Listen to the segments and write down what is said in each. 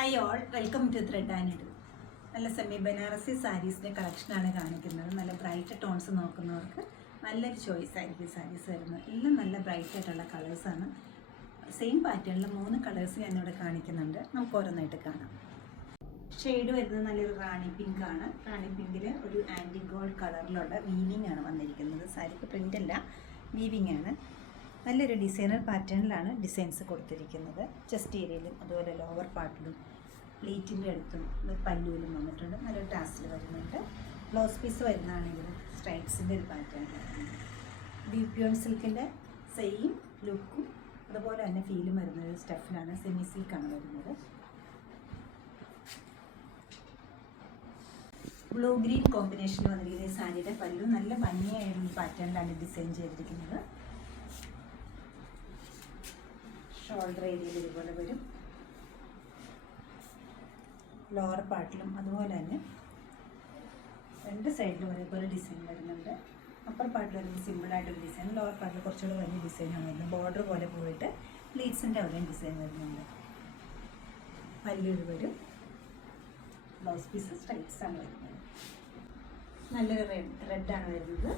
Hi all, welcome to thread and needle. നല്ല semi Banarasi സാരീസിൻ്റെ കളക്ഷനാണ് കാണിക്കുന്നത്. നല്ല ബ്രൈറ്റ് ടോൺസ് നോക്കുന്നവർക്ക് നല്ലൊരു ചോയ്സ് ആയിരിക്കും സാരീസ് വരുന്നത്. എല്ലാം നല്ല ബ്രൈറ്റ് ആയിട്ടുള്ള കളേഴ്സാണ്. സെയിം പാറ്റേണിൽ 3 കളേഴ്സ് ഞാനിവിടെ കാണിക്കുന്നുണ്ട്. നമുക്ക് ഓരോന്നായിട്ട് കാണാം. ഷെയ്ഡ് വരുന്നത് നല്ലൊരു റാണി പിങ്ക് ആണ്. റാണി പിങ്കിൽ ഒരു ആൻറ്റി ഗോൾഡ് കളറിലുള്ള വീവിങ് ആണ് വന്നിരിക്കുന്നത്. സാരിക്ക് പ്രിൻ്റ് അല്ല, വീവിങ് ആണ്. നല്ലൊരു ഡിസൈനർ പാറ്റേണിലാണ് ഡിസൈൻസ് കൊടുത്തിരിക്കുന്നത്. ചെസ്റ്റ് ഏരിയയിലും അതുപോലെ ലോവർ പാർട്ടിലും പ്ലീറ്റിൻ്റെ അടുത്തും പല്ലുവിലും വന്നിട്ടുണ്ട്. നല്ലൊരു ടാസിൽ വരുന്നുണ്ട്. ബ്ലൗസ് പീസ് വരുന്നതാണെങ്കിൽ സ്ട്രൈപ്സിൻ്റെ ഒരു പാറ്റേൺ വരുന്നുണ്ട്. പ്യൂർ സിൽക്കിൻ്റെ സെയിം ലുക്കും അതുപോലെ തന്നെ ഫീലും വരുന്നത് സ്റ്റഫിലാണ്. സെമി സിൽക്കാണ് വരുന്നത്. ബ്ലൂ ഗ്രീൻ കോമ്പിനേഷനിൽ വന്നിരിക്കുന്ന ഈ സാരിയുടെ പല്ലു നല്ല ഭംഗിയായിട്ടുള്ള പാറ്റേണിലാണ് ഡിസൈൻ ചെയ്തിരിക്കുന്നത്. ഷോൾഡർ ഏരിയയിൽ ഇതുപോലെ വരും. ലോവർ പാർട്ടിലും അതുപോലെ തന്നെ രണ്ട് സൈഡിലും ഒരേപോലെ ഡിസൈൻ വരുന്നുണ്ട്. അപ്പർ പാർട്ടിൽ വരുമ്പോൾ സിമ്പിളായിട്ടൊരു ഡിസൈൻ, ലോവർ പാർട്ടിൽ കുറച്ചുകൂടെ വലിയ ഡിസൈനാണ് വരുന്നത്. ബോർഡർ പോലെ പോയിട്ട് പ്ലീറ്റ്സിൻ്റെ അവിടെയും ഡിസൈൻ വരുന്നുണ്ട്. പല്ലു വരും. ബ്ലൗസ് പീസ് സ്ട്രൈപ്സാണ് വരുന്നത്. നല്ലൊരു റെഡാണ് വരുന്നത്.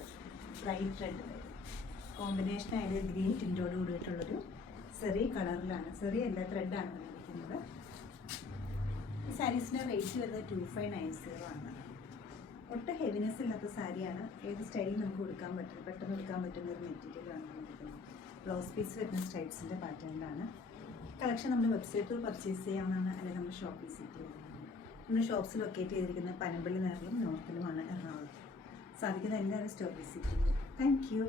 ബ്രൈറ്റ് റെഡ് വരും. കോമ്പിനേഷനായിട്ട് ഗ്രീൻ ടിൻറ്റോട് കൂടിയിട്ടുള്ളൊരു സെറി കളറിലാണ്. സെറി അല്ല, ത്രെഡാണ് വന്നിരിക്കുന്നത്. ഈ സാരീസിൻ്റെ റേറ്റ് വരുന്നത് 2590 ആണ്. ഒട്ടും ഹെവിനെസ് ഇല്ലാത്ത സാരിയാണ്. ഏത് സ്റ്റൈലിൽ നമുക്ക് കൊടുക്കാൻ പറ്റും, പെട്ടെന്ന് എടുക്കാൻ പറ്റുന്ന ഒരു മെറ്റീരിയലാണ് വന്നിരിക്കുന്നത്. ബ്ലൗസ് പീസ് വരുന്ന സ്ട്രൈപ്സിൻ്റെ പാറ്റേണിലാണ്. കളക്ഷൻ നമ്മൾ വെബ്സൈറ്റിൽ പർച്ചേസ് ചെയ്യാവുന്നതാണ്, അല്ലെങ്കിൽ നമ്മൾ ഷോപ്പ് വിസിറ്റ് ചെയ്യാവുന്നതാണ്. നമ്മുടെ ഷോപ്സ് ലൊക്കേറ്റ് ചെയ്തിരിക്കുന്ന പനമ്പള്ളി നേറിലും നോർത്തിലുമാണ്, എറണാകുളത്ത്. സാധിക്കുന്ന എല്ലാവരും സ്റ്റോർ വിസിറ്റ് ചെയ്യും. Thank you.